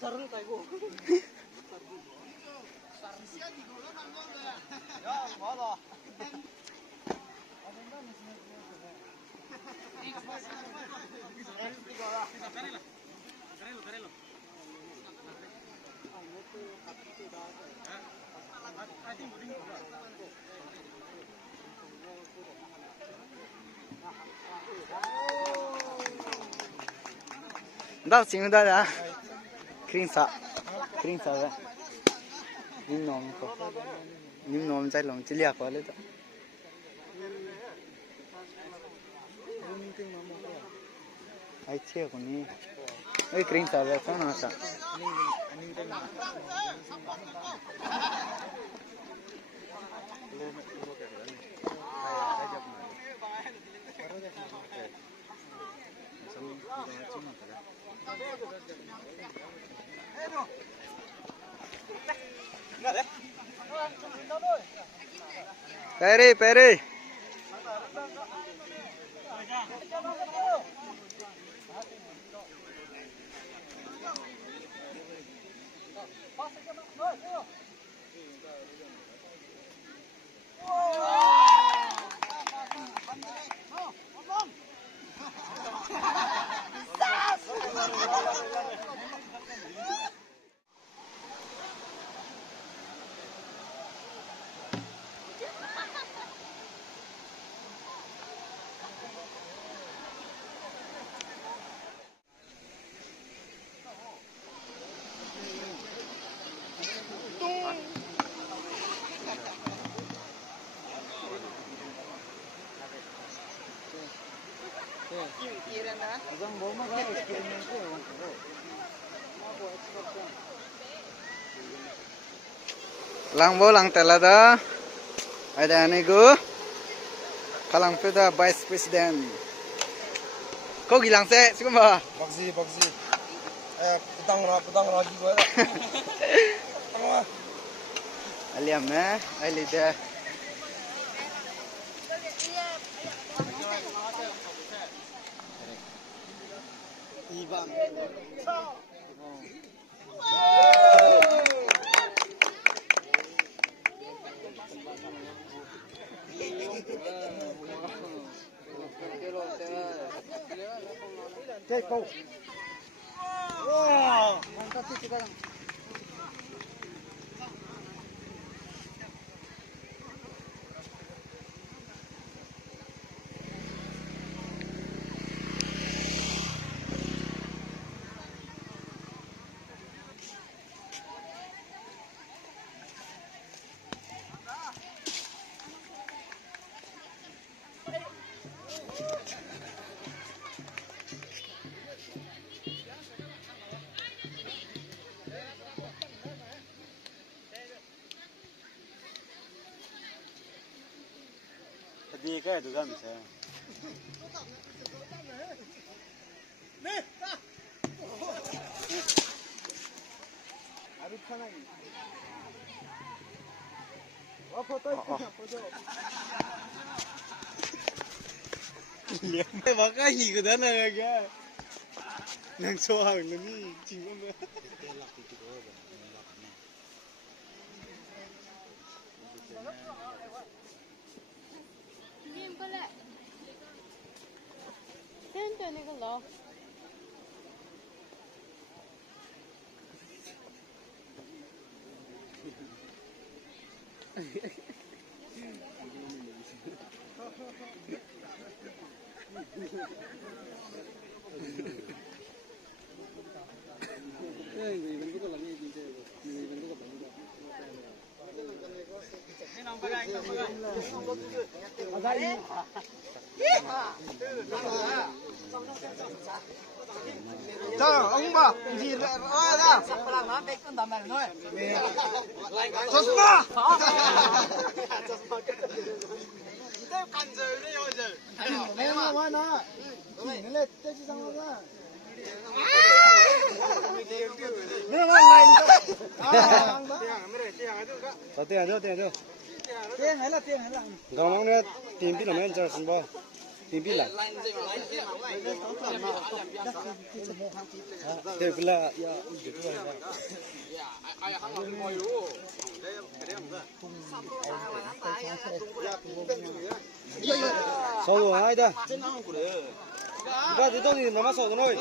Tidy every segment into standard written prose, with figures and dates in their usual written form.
Đó xin đó đã kinh sợ đấy nhưng nôm trái lòng chỉ liệt quá đấy ai chơi con đi ai kinh sợ vậy con nào sợ Peri lang bo lang telada ada nego kalang peda vice president kau gilang se siapa Baksi petang lagi gua aliam ali dah Ibang Take go. Wow. Mantap sih sekarang. Đi cái tụi mình sẽ lihat makanya gitu dan agak nang soal ini cuma那个楼。자, ông gì lại ra? 좋습니다. 내가 와나. 내가 떼지 상하가. 내가 라인. tiền cho tiền hay là đó nó tiền biết là mấy anh chơi xin bao tìm biết là được là sâu rồi ai đây ra thì tôi thì nó mắc sâu rồi thôi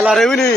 Kaya lari ini.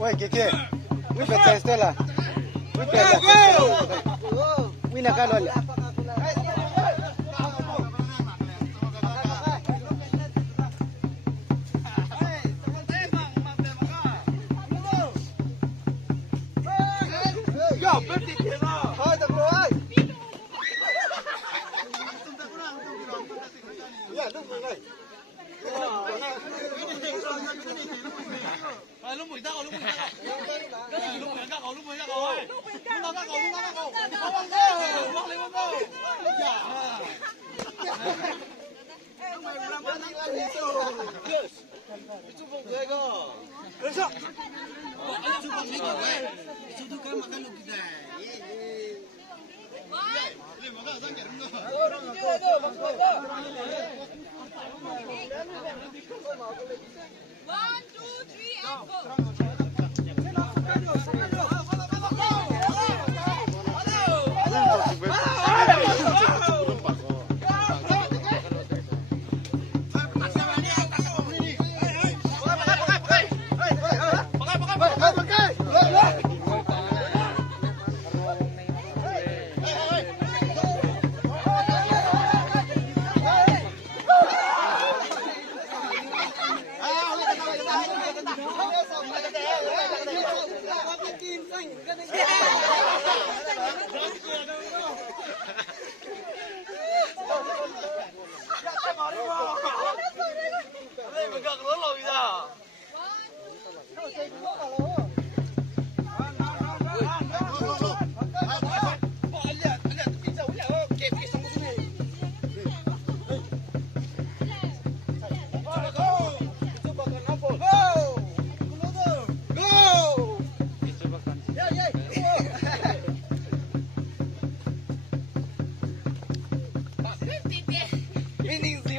Woi, Kiki. Wih, baca Stella. Wih, baca. Wih, nak kalau.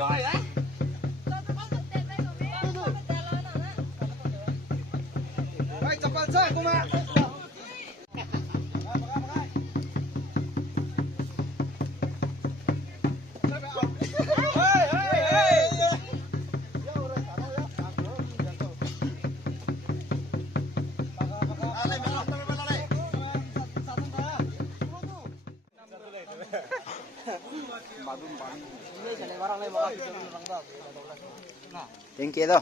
Ay, cepat sa, kuma. Thank you, though.